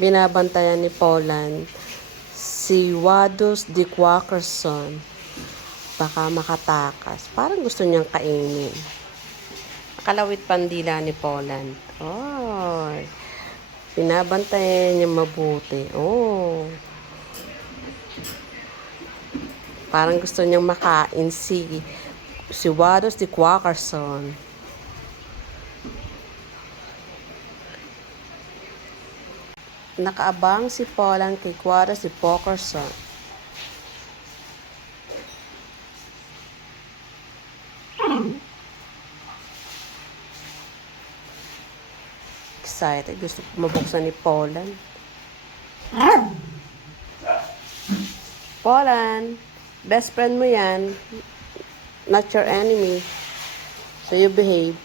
Binabantayan ni Poland si Wadus de Quakerson. Baka makatakas. Parang gusto niyang kainin. Nakalawit pandila ni Poland. Oh, binabantayan niya mabuti. Oh, parang gusto niyang makain si Wadus de Quakerson. Nakaabang si Poland kay Wadus de Quakerson. Excited. Gusto mabuksan ni Poland. Poland, best friend mo yan. Not your enemy. So you behave.